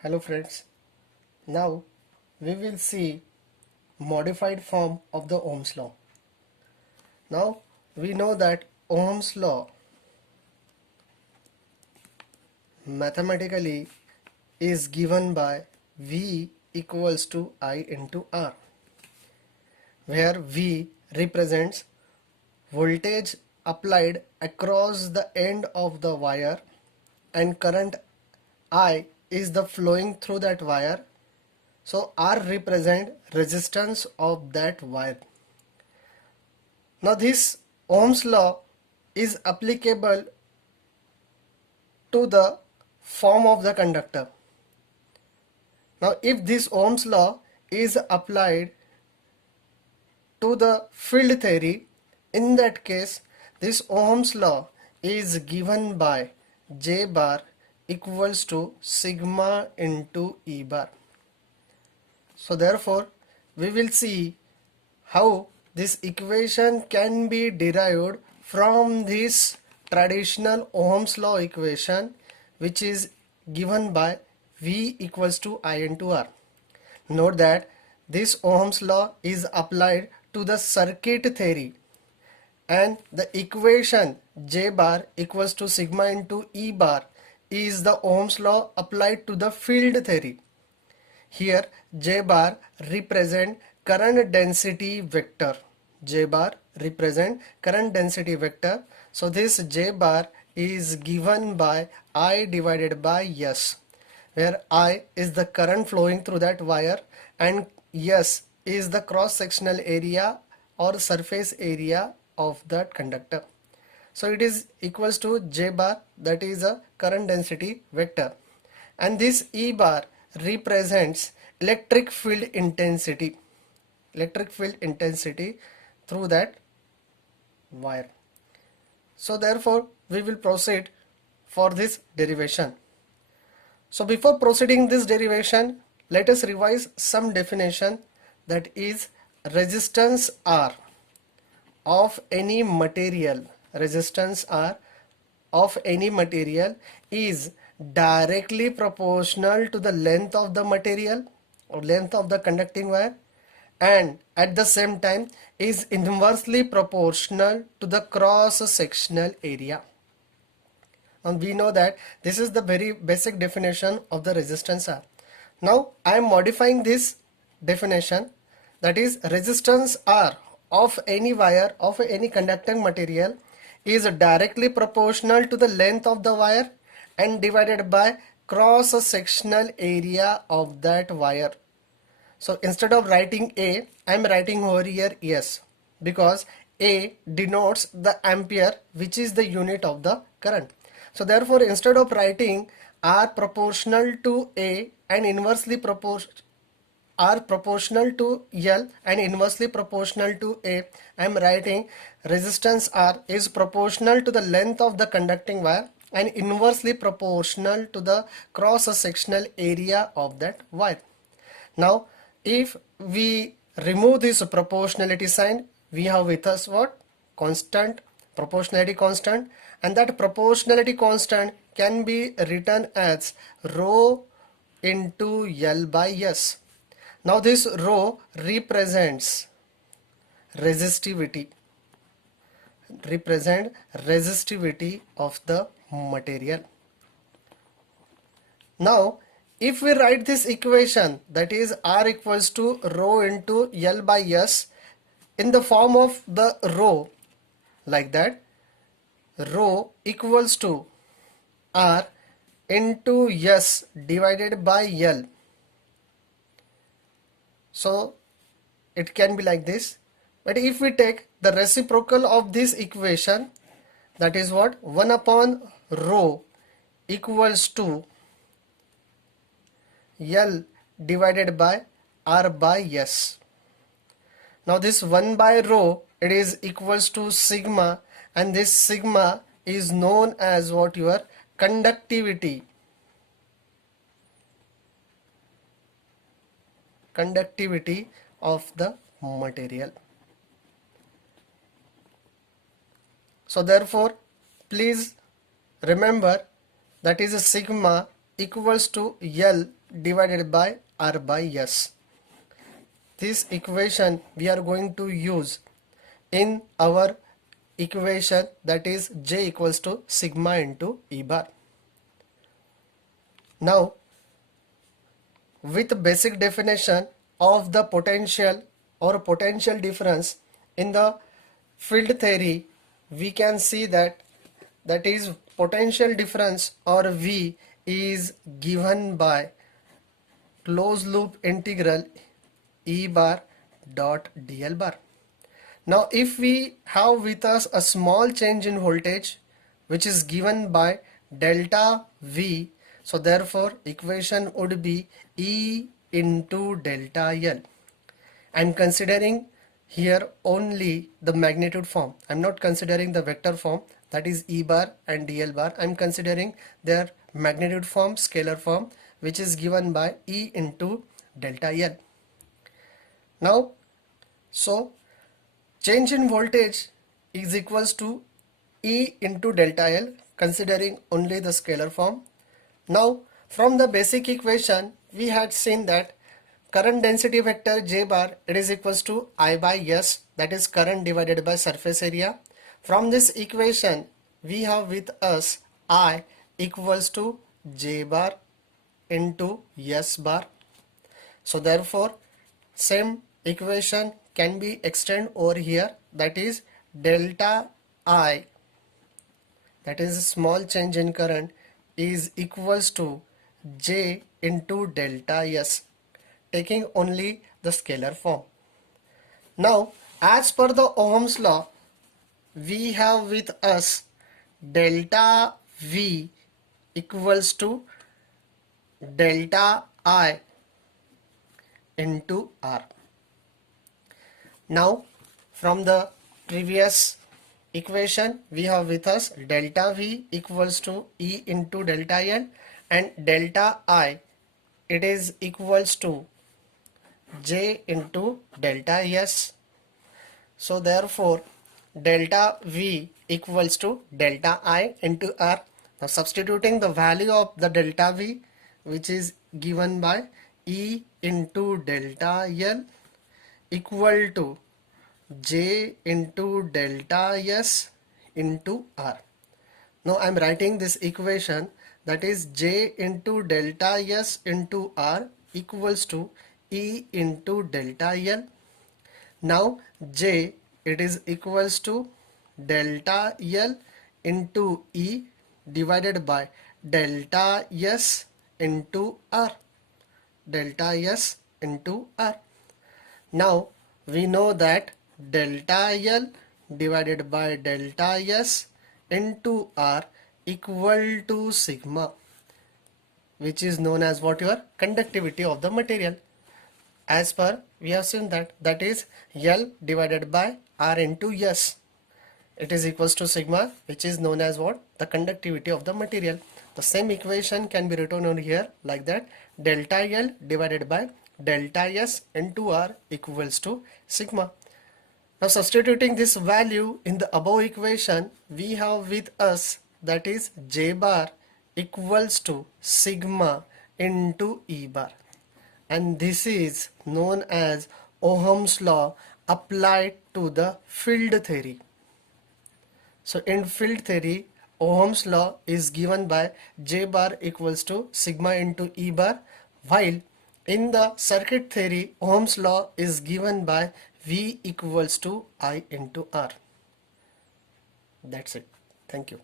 Hello friends, now we will see modified form of the Ohm's law. Now we know that Ohm's law mathematically is given by V equals to I into R, where V represents voltage applied across the end of the wire and current I is the flowing through that wire. So R represent resistance of that wire. Now this Ohm's law is applicable to the form of the conductor. Now if this Ohm's law is applied to the field theory, in that case this Ohm's law is given by J bar equals to sigma into E bar. So therefore we will see how this equation can be derived from this traditional Ohm's law equation, which is given by V equals to I into R. Note that this Ohm's law is applied to the circuit theory, and the equation J bar equals to sigma into E bar is the Ohm's law applied to the field theory. Here J bar represent current density vector. J bar represent current density vector. So this J bar is given by I divided by S, where I is the current flowing through that wire and S is the cross sectional area or surface area of that conductor. So it is equals to J bar, that is a current density vector, and this E bar represents electric field intensity through that wire. So therefore we will proceed for this derivation. So before proceeding this derivation, let us revise some definition, that is resistance R of any material. Resistance R of any material is directly proportional to the length of the material or length of the conducting wire, and at the same time is inversely proportional to the cross sectional area. And we know that this is the very basic definition of the resistance R. Now I am modifying this definition, that is resistance R of any wire of any conducting material is directly proportional to the length of the wire and divided by cross sectional area of that wire. So instead of writing A, I am writing over here S, because A denotes the ampere, which is the unit of the current. So therefore instead of writing R proportional to A and inversely R proportional to L and inversely proportional to A, I am writing resistance R is proportional to the length of the conducting wire and inversely proportional to the cross sectional area of that wire. Now if we remove this proportionality sign, we have with us what? Constant, proportionality constant, and that proportionality constant can be written as rho into L by S. Now this rho represents resistivity of the material. Now if we write this equation, that is R equals to rho into L by S, in the form of the rho, like that, rho equals to R into S divided by L. So it can be like this. But if we take the reciprocal of this equation, that is what? 1 upon rho equals to L divided by R by S. Now this 1 by rho, it is equals to sigma, and this sigma is known as what? Your conductivity of the material. So therefore please remember, that is a sigma equals to L divided by R by S. This equation we are going to use in our equation, that is J equals to sigma into E bar. Now, with basic definition of the potential or potential difference in the field theory, we can see that is potential difference or V is given by closed loop integral E bar dot dl bar. Now if we have with us a small change in voltage which is given by delta V, so therefore equation would be E into delta L. I'm considering here only the magnitude form. I'm not considering the vector form, that is E bar and dl bar. I'm considering their magnitude form, scalar form, which is given by E into delta L. Now, so change in voltage is equals to E into delta L, considering only the scalar form. Now, from the basic equation, we had seen that current density vector J bar, it is equals to I by S, that is current divided by surface area. From this equation, we have with us I equals to J bar into S bar. So therefore, same equation can be extended over here, that is delta I, that is small change in current, is equals to J into delta S, taking only the scalar form. Now, as per the Ohm's law, we have with us delta V equals to delta I into R. Now, from the previous equation, we have with us delta V equals to E into delta L, and delta I, it is equals to J into delta S. So therefore, delta V equals to delta I into R. Now substituting the value of the delta V, which is given by E into delta L, equal to J into delta S into R. Now I am writing this equation, that is J into delta S into R equals to E into delta L. Now J, it is equals to delta L into E divided by delta S into R. Delta S into R. Now we know that delta L divided by delta S into R equal to sigma, which is known as what, your conductivity of the material. As per we have seen that is L divided by R into S, it is equals to sigma, which is known as what, the conductivity of the material. The same equation can be written on here like that, delta L divided by delta S into R equals to sigma. Now substituting this value in the above equation, we have with us that is J bar equals to sigma into E bar, and this is known as Ohm's law applied to the field theory. So in field theory, Ohm's law is given by J bar equals to sigma into E bar, while in the circuit theory, Ohm's law is given by V equals to I into R. That's it. Thank you.